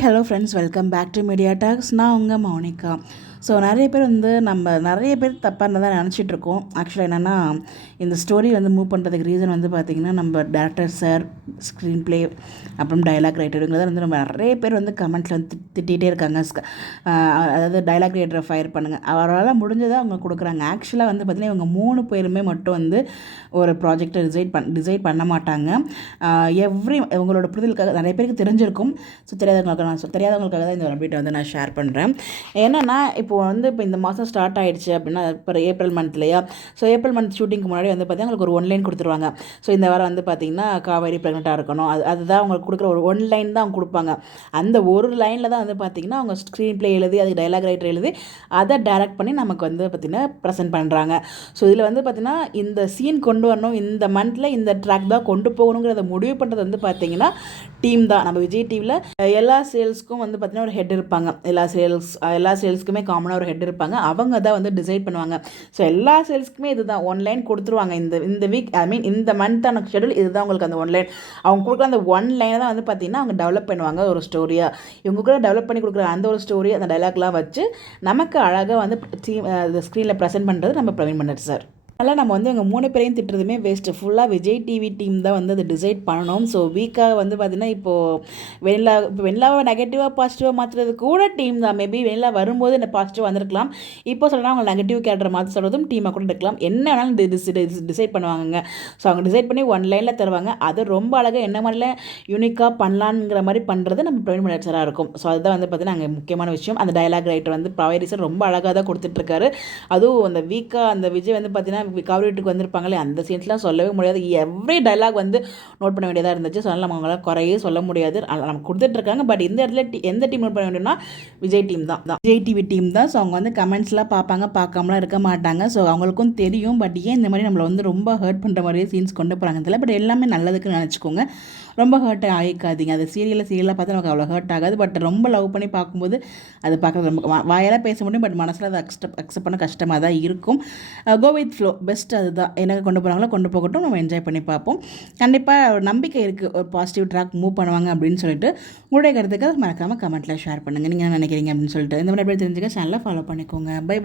Hello friends, welcome back to Media Talks. நான் உங்கள் Mounika. So நிறைய பேர் நிறைய பேர் தப்பானதாக நினச்சிட்டு இருக்கோம். ஆக்சுவலாக என்னென்னா, இந்த ஸ்டோரி மூவ் பண்ணுறதுக்கு ரீசன் பார்த்திங்கன்னா, நம்ம டேரக்டர் சார், ஸ்க்ரீன் ப்ளே, அப்புறம் டைலாக் ரைட்டருங்கிறத நம்ம நிறைய பேர் கமெண்ட்ஸில் திட்டிகிட்டே இருக்காங்க. அதாவது டைலாக் ரைட்டரை ஃபயர் பண்ணுங்கள், அவரால் முடிஞ்சதை அவங்க கொடுக்குறாங்க. ஆக்சுவலாக பார்த்திங்கன்னா, இவங்க 3 பேருமே மட்டும் ஒரு ப்ராஜெக்டை டிசைட் பண்ண மாட்டாங்க. இவங்களோட புரிதலுக்காக நிறைய பேருக்கு தெரிஞ்சிருக்கும். ஸோ தெரியாதவங்களுக்காக தான் இந்த அப்டேட்டை நான் ஷேர் பண்ணுறேன். என்னென்னா, இப்போ இந்த மாதம் ஸ்டார்ட் ஆகிடுச்சு அப்படின்னா, இப்போ ஏப்ரல் மந்த்லையா, ஸோ ஏப்ரல் மந்த் ஷூட்டிங்க்கு முன்னாடி பார்த்திங்கன்னா உங்களுக்கு ஒரு ஒன்லைன் கொடுத்துருவாங்க. ஸோ இந்த வாரம் பார்த்திங்கன்னா காவேரி ப்ரெக்னெண்ட்டாக இருக்கணும், அதுதான் அவங்களுக்கு கொடுக்குற ஒரு ஒன்லைன் தான் அவங்க கொடுப்பாங்க. அந்த ஒரு லைனில் தான் பார்த்திங்கன்னா அவங்க ஸ்க்ரீன் ப்ளே எழுதி, அதுக்கு டைலாக் ரைட்டர் எழுதி, அதை டைரக்ட் பண்ணி நமக்கு பார்த்திங்கன்னா ப்ரெசென்ட் பண்ணுறாங்க. ஸோ இதில் பார்த்திங்கன்னா இந்த சீன் கொண்டு வரணும், இந்த மந்தில் இந்த ட்ராக் தான் கொண்டு போகணுங்கிறத முடிவு பண்ணுறது பார்த்திங்கன்னா டீம் தான். நம்ம விஜய் டிவியில் எல்லா சேல்ஸ்க்கும் பார்த்திங்கன்னா ஒரு ஹெட் இருப்பாங்க. எல்லா சேல்ஸ்க்குமே காமனாக ஒரு ஹெட் இருப்பாங்க. அவங்க தான் டிசைட் பண்ணுவாங்க. ஸோ எல்லா சேல்ஸ்க்குமே இதுதான் ஒன்லைன் கொடுத்துருவாங்க. இந்த வீக், இந்த மந்த்தான ஷெடியூல் இதுதான் உங்களுக்கு அந்த ஒன்லைன். அவங்க கொடுக்குற அந்த ஒன்லைனை தான் பார்த்திங்கன்னா அவங்க டெவலப் பண்ணுவாங்க ஒரு ஸ்டோரியாக. இவங்க கூட டெவலப் பண்ணி கொடுக்குற அந்த ஒரு ஸ்டோரி, அந்த டைலாக்லாம் வச்சு நமக்கு அழகாக ஸ்க்ரீனில் ப்ரெசென்ட் பண்ணுறது நம்ம பிரவீன் மன்னட் சார். அதனால் நம்ம எங்கள் 3 பேரையும் திட்டுறதுமே வேஸ்ட்டு. ஃபுல்லாக விஜய் டிவி டீம் தான் அதை டிசைட் பண்ணணும். ஸோ வீக்காக பார்த்திங்கன்னா இப்போது வெண்ணிலாவை நெகட்டிவாக பாசிட்டிவாக மாற்றுறது கூட டீம் தான். மேபி வெண்ணிலா வரும்போது இந்த பாசிட்டிவ் வந்திருக்கலாம். இப்போ சொல்கிறா அவங்க நெகட்டிவ் கேரக்டர் மாற்ற சொல்கிறதும் டீமாக கூட இருக்கலாம். என்ன வேணாலும் டிசைட் பண்ணுவாங்க. ஸோ அவங்க டிசைட் பண்ணி ஒன் லைனில் தருவாங்க. அது ரொம்ப அழகாக என்ன மாதிரிலாம் யூனிக்காக பண்ணலாங்கிற மாதிரி பண்ணுறது நம்ம பிரவீன் மன்னட் சாராக இருக்கும். ஸோ அதுதான் பார்த்திங்கன்னா அங்கே முக்கியமான விஷயம். அந்த டைலாக் ரைட்டர் ப்ராவேரி சார் ரொம்ப அழகாக தான் கொடுத்துட்ருக்காரு. அதுவும் அந்த வீக்காக அந்த விஜய் பார்த்திங்கன்னா காவிரி வீட்டுக்கு வந்திருப்பாங்களே, அந்த சீன்ஸ்லாம் சொல்லவே முடியாது. எவ்ரி டைலாக் நோட் பண்ண வேண்டியதாக இருந்துச்சு. ஸோ அதனால் நம்ம அவங்களால குறையே சொல்ல முடியாது. நம்ம கொடுத்துட்ருக்காங்க. பட் இந்த இடத்துல எந்த டீம் நோட் பண்ண வேண்டியதுன்னா விஜய் டீம் தான், விஜய் டிவி டீம் தான். ஸோ அவங்க கமெண்ட்ஸ்லாம் பார்ப்பாங்க, பார்க்காமலாம் இருக்க மாட்டாங்க. ஸோ அவங்களுக்கும் தெரியும். பட் ஏன் இந்த மாதிரி நம்மளை ரொம்ப ஹர்ட் பண்ணுற மாதிரியே சீன்ஸ் கொண்டு போகிறாங்க தெரியல. பட் எல்லாமே நல்லதுக்குன்னு நினச்சிக்கோங்க. ரொம்ப ஹர்ட் ஆகிக்காதீங்க. அது சீரியலாக பார்த்தா நமக்கு அவ்வளோ ஹர்ட் ஆகாது. பட் ரொம்ப லவ் பண்ணி பார்க்கும்போது அது பார்க்குறது ரொம்ப வாயெல்லாம் பேச முடியும். பட் மனசில் அதை அக்செப்ட் பண்ண கஷ்டமாக தான் இருக்கும். கோ வித் ஃப்ளோ, பெஸ்ட் அதுதான். என்ன கொண்டு போகிறாங்களோ கொண்டு போகட்டும், நம்ம என்ஜாய் பண்ணி பார்ப்போம். கண்டிப்பாக ஒரு நம்பிக்கை இருக்குது, ஒரு பாசிட்டிவ் ட்ராக் மூவ் பண்ணுவாங்க அப்படின்னு சொல்லிட்டு. உங்களுடைய கருத்துக்கள் மறக்காமல் கமெண்ட்டில் ஷேர் பண்ணுங்கள். நீங்கள் என்ன நினைக்கிறீங்க அப்படின்னு சொல்லிட்டு. இந்த மாதிரி எப்படி தெரிஞ்சுக்க சேனலை ஃபாலோ பண்ணிக்கோங்க. பை.